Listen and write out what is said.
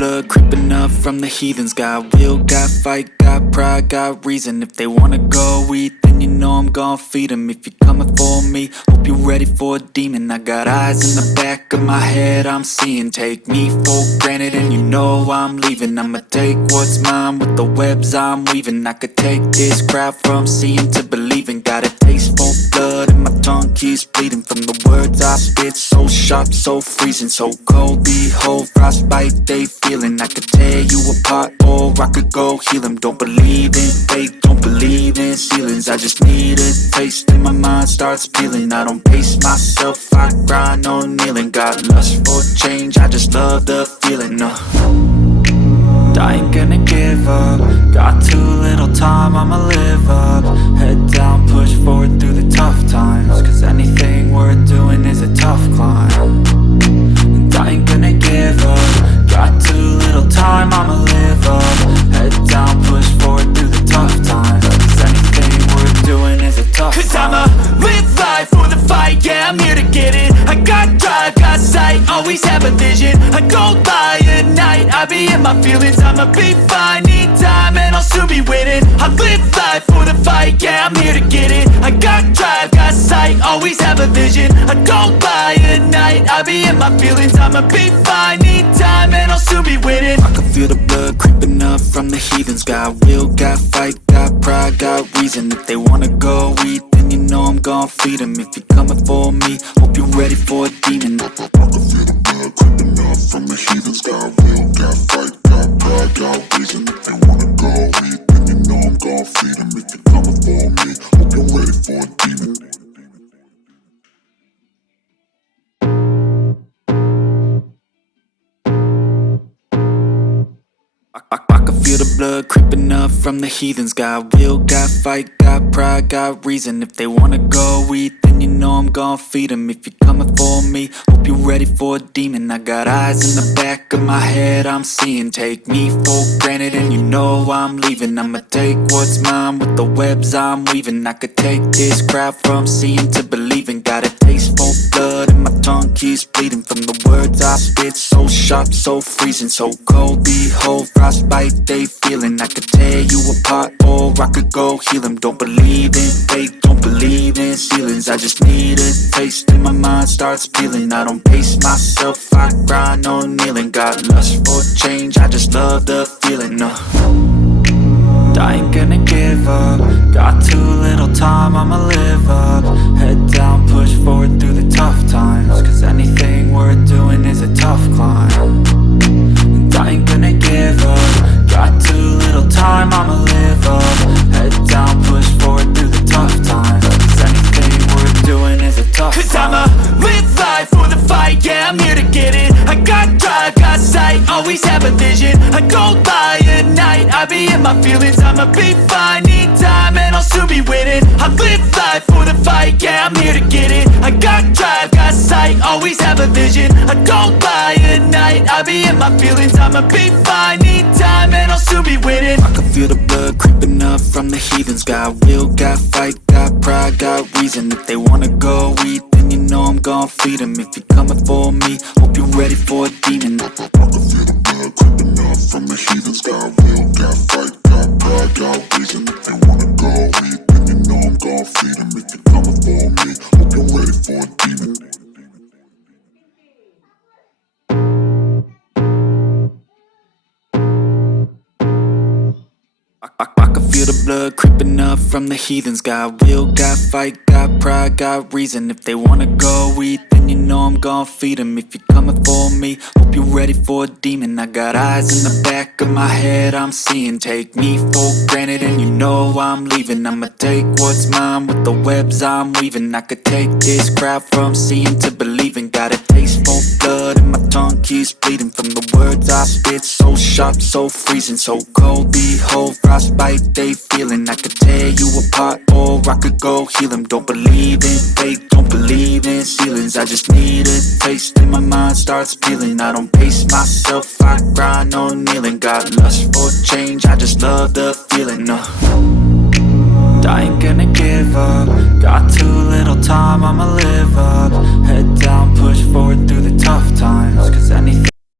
blood creeping up from the heathens. Got will, got fight, got pride, got reason. If they wanna go eat, then you know I'm gon' feed them. If you're coming for me, hope you're ready for a demon. I got eyes in the back of my head, I'm seeing. Take me for granted and you know I'm leaving. I'ma take what's mine with the webs I'm weaving. I could take this crowd from seeing to believing. Got a taste for blood and my tongue keeps bleeding. From the words I spit, so sharp, so freezing, so cold. Behold, frostbite they feeling. I could tear you apart or I could go heal them. Don't believe in fate, don't believe in ceilings. I just need a taste and my mind starts peeling. I don't pace myself, I grind on kneeling. Got lust for change, I just love the feeling. I ain't gonna give up. Got too little time, I'ma live up. Head down, push forward through the tough times. Cause anything worth doing is a tough climb. And I ain't gonna give up. Got too little time, I'ma live up. Head down, push forward through the tough times. Cause anything worth doing is a tough climb. Cause I'ma live life for the fight, yeah, I'm here to get it. I got drive, got sight, always have a vision. I go by at night, I be in my feelings. I'ma be fine, need time and I'll soon be winning. I live life for the fight, yeah, I'm here to get it. I got drive, got sight, always have a vision. I go by at night, I be in my feelings. I'ma be fine, need time and I'll soon be winning. I can feel the blood creeping up from the heathens. Got will, got fight, got pride, got reason. If they wanna go eat, then you know I'm gon' feed them. If you're coming for me, hope you're ready for a demon. I can feel the blood creeping up from the heathens. Got will, got fight, got pride, got reason. If they wanna go eat, then you know I'm gon' feed them. If you're coming for me, hope you're ready for a demon. I can feel the blood creeping up from the heathens. Got will, got fight, got pride, got reason. If they wanna go eat, then you know I'm gon' feed them. If you're coming for me, hope you're ready for a demon. I got eyes in the back of my head, I'm seeing. Take me for granted and you know I'm leaving. I'ma take what's mine with the webs I'm weaving. I could take this crowd from seeing to believing. Got a taste for blood and my tongue keeps bleeding. From the words I spit, so sharp, so freezing, so cold. Behold, frostbite they feeling. I could tear you apart or I could go heal them. Don't believe in fate, don't believe in ceilings. I just need a taste and my mind starts peeling. I don't pace myself, I grind on kneeling. Got lust for change, I just love the feeling. I ain't gonna give up. Got too little time, I'ma live up. Head down, push forward through the tough times. Cause anything worth doing is a tough climb. And I ain't gonna give up. Got too little time, I'ma live up. Head down, push forward through the tough times. Cause anything worth doing is a tough climb. Cause I'ma live life for the fight, yeah, I'm here to get it. I got drive, got sight, always have a vision. I go by at night, I be in my feelings. I'ma be fine, need time and I'll soon be winning. I live life for the fight, yeah, I'm here to get it. I got drive, got sight, always have a vision. I go by at night, I be in my feelings. I'ma be fine, need time and I'll soon be winning. I can feel the blood creeping up from the heathens. Got will, got fight, got pride, got reason. If they wanna go eat, then you know I'm gon' feed them. If you're coming for me, hope you're ready for a demon. I can feel the blood creeping up from the heathens. Got will, got fight, got pride, got reason. If they wanna go eat, then you know I'm gon' feed them. If you're coming for me, hope you're ready for a demon. I can feel the blood creeping up from the heathens. Got will, got fight, got pride, got reason. If they wanna go eat, then you know I'm gon' feed them. If you're coming for me, hope you're ready for a demon. I got eyes in the back of my head, I'm seeing. Take me for granted and you know I'm leaving. I'ma take what's mine with the webs I'm weaving. I could take this crowd from seeing to believing. Got a taste for blood and my tongue keeps bleeding. From the words I spit, so sharp, so freezing, so cold. Behold, frostbite they feeling. I could tear you apart or I could go heal them. Don't believe in fate, don't believe in ceilings. I just need a taste and my mind starts peeling. I don't pace myself, I grind on kneeling. Got lust for change, I just love the feeling. I ain't gonna give up. Got too little time, I'ma live